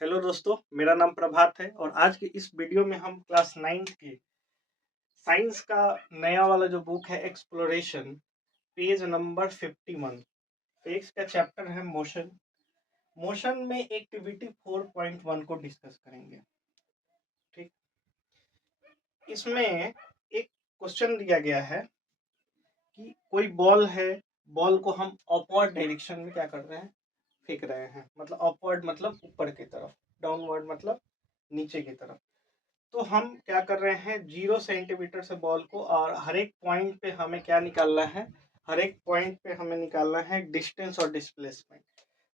Hello दोस्तों, मेरा नाम प्रभात है और आज की इस वीडियो में हम क्लास 9th के साइंस का नया वाला जो बुक है एक्सप्लोरेशन पेज नंबर 51 पेज का चैप्टर है मोशन। मोशन में एक्टिविटी 4.1 को डिस्कस करेंगे। ठीक, इसमें एक क्वेश्चन दिया गया है कि कोई बॉल है, बॉल को हम अपवर्ड डायरेक्शन में क्या कर रहे हैं, फेंक रहे हैं। मतलब अपवर्ड मतलब ऊपर की तरफ, डाउनवर्ड मतलब नीचे की तरफ। तो हम क्या कर रहे हैं, 0 सेंटीमीटर से बॉल को, और हर एक पॉइंट पे हमें क्या निकालना है, हर एक पॉइंट पे हमें निकालना है डिस्टेंस और डिस्प्लेसमेंट।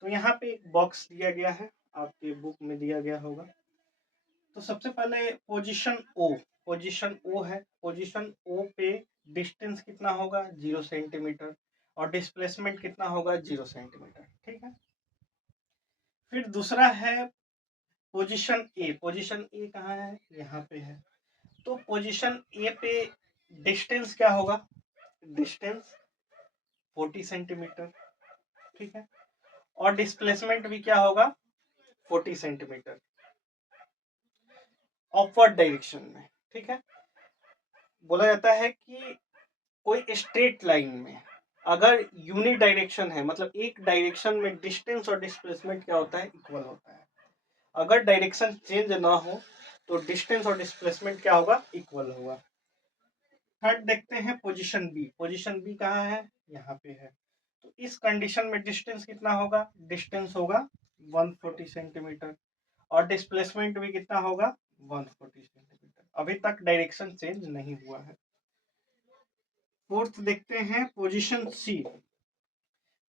तो यहाँ पे एक बॉक्स दिया गया है, आपके बुक में दिया गया होगा। तो सबसे पहले पोजीशन ओ है। पोजीशन ओ पे डिस्टेंस कितना होगा, 0 सेंटीमीटर, और डिस्प्लेसमेंट कितना होगा, 0 सेंटीमीटर। ठीक है। फिर दूसरा है पोजीशन ए। पोजीशन ए कहाँ है, यहाँ पे है। तो पोजीशन ए पे डिस्टेंस क्या होगा, डिस्टेंस 40 सेंटीमीटर। ठीक है। और डिस्प्लेसमेंट भी क्या होगा, 40 सेंटीमीटर अपवर्ड डायरेक्शन में। ठीक है। बोला जाता है कि कोई स्ट्रेट लाइन में अगर यूनि डायरेक्शन है, मतलब एक डायरेक्शन में डिस्टेंस और डिस्प्लेसमेंट क्या होता है, इक्वल होता है। अगर डायरेक्शन चेंज ना हो तो डिस्टेंस और डिस्प्लेसमेंट क्या होगा, इक्वल होगा। थर्ड देखते हैं पोजीशन बी। पोजीशन बी कहाँ है, यहाँ पे है। तो इस कंडीशन में डिस्टेंस कितना होगा, डिस्टेंस होगा 140 सेंटीमीटर, और डिस्प्लेसमेंट भी कितना होगा, 140 सेंटीमीटर। अभी तक डायरेक्शन चेंज नहीं हुआ है। फोर्थ देखते हैं पोजीशन सी।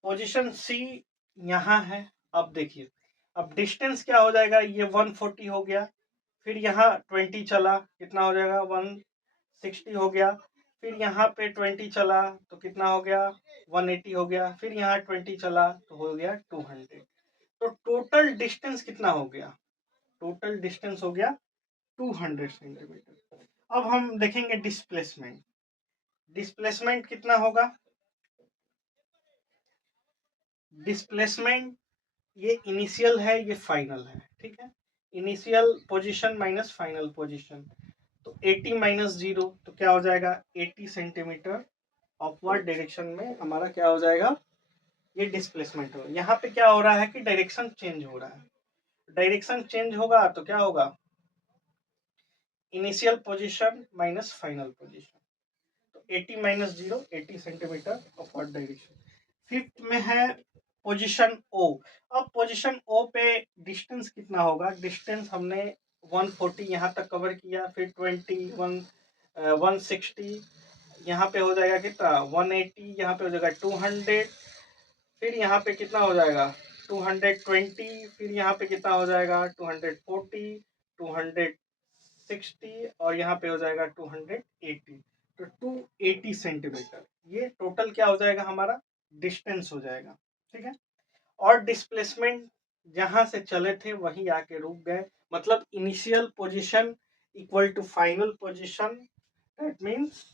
पोजीशन सी यहाँ है। अब देखिए, अब डिस्टेंस क्या हो जाएगा, ये 140 हो गया, फिर यहाँ 20 चला, कितना हो जाएगा, 160 हो गया। फिर यहाँ पे 20 चला तो कितना हो गया, 180 हो गया। फिर यहाँ 20 चला तो हो गया 200। तो टोटल डिस्टेंस कितना हो गया, टोटल डिस्टेंस हो गया 200 सेंटीमीटर। अब हम देखेंगे डिस्प्लेसमेंट। डिस्प्लेसमेंट कितना होगा, डिस्प्लेसमेंट ये इनिशियल है, ये फाइनल है। ठीक है। Initial position minus final position. तो 80 माइनस 0 तो क्या हो जाएगा, 80 सेंटीमीटर अपवर्ड डायरेक्शन में हमारा क्या हो जाएगा, ये डिस्प्लेसमेंट हो। यहाँ पे क्या हो रहा है कि डायरेक्शन चेंज हो रहा है। डायरेक्शन चेंज होगा तो क्या होगा, initial position minus final position. तो 80 minus 0 80 centimetre upward direction. Fifth में है पोजीशन ओ। अब पोजीशन ओ पे डिस्टेंस कितना होगा, डिस्टेंस हमने 140 यहाँ तक कवर किया, फिर 160 यहाँ पे हो जाएगा कितना, 180 यहाँ पे हो जाएगा 200, फिर यहाँ पे कितना हो जाएगा 220, फिर यहाँ पे कितना हो जाएगा 240, 260, और यहाँ पे हो जाएगा 280। तो 280 सेंटीमीटर ये टोटल क्या हो जाएगा, हमारा डिस्टेंस हो जाएगा। ठीक है। और डिस्प्लेसमेंट जहां से चले थे वहीं आके रुक गए, मतलब initial position equal to final position. That means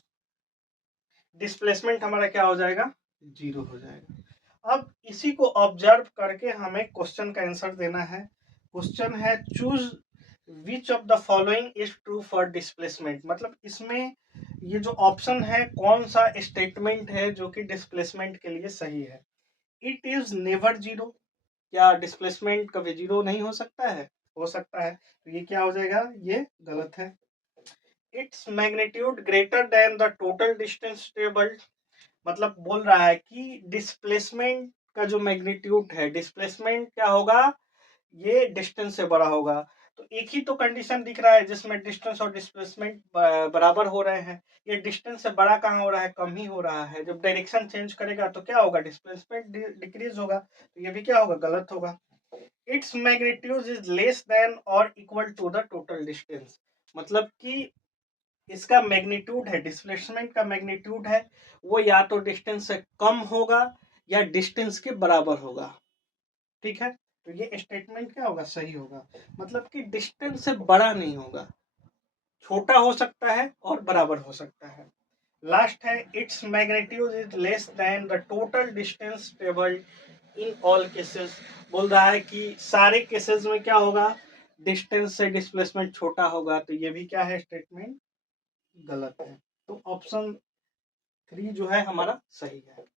displacement हमारा क्या हो जाएगा, 0 हो जाएगा। अब इसी को ऑब्जर्व करके हमें क्वेश्चन का आंसर देना है। क्वेश्चन है choose which of the following is true for displacement. मतलब इसमें ये जो ऑप्शन है कौन सा स्टेटमेंट है जो कि डिस्प्लेसमेंट के लिए सही है। इट इज नेवर 0, क्या डिस्प्लेसमेंट कभी 0 नहीं हो सकता है, हो सकता है। तो ये क्या हो जाएगा, ये गलत है। Its magnitude greater than the total distance travelled. मतलब बोल रहा है कि डिस्प्लेसमेंट का जो मैग्नीट्यूड है, डिस्प्लेसमेंट क्या होगा, ये डिस्टेंस से बड़ा होगा। तो एक ही तो कंडीशन दिख रहा है जिसमें डिस्टेंस और डिस्प्लेसमेंट बराबर हो रहे हैं। ये डिस्टेंस से बड़ा कहाँ हो रहा है, कम ही हो रहा है। जब डायरेक्शन चेंज करेगा तो क्या होगा, डिस्प्लेसमेंट डिक्रीज होगा। तो ये भी क्या होगा, गलत होगा। It's magnitude is less than or equal to the total distance. मतलब कि इसका मैग्नीट्यूड है, डिस्प्लेसमेंट का मैग्नीट्यूड है, वो या तो डिस्टेंस से कम होगा या डिस्टेंस के बराबर होगा। ठीक है। तो ये स्टेटमेंट क्या होगा, सही होगा। मतलब कि डिस्टेंस से बड़ा नहीं होगा, छोटा हो सकता है और बराबर हो सकता है। लास्ट है it's magnitude is less then the total distance travelled in all cases, बोल रहा है कि सारे केसेस में क्या होगा, डिस्टेंस से डिस्प्लेसमेंट छोटा होगा, तो ये भी क्या है, स्टेटमेंट गलत है। तो ऑप्शन 3 जो है हमारा सही है।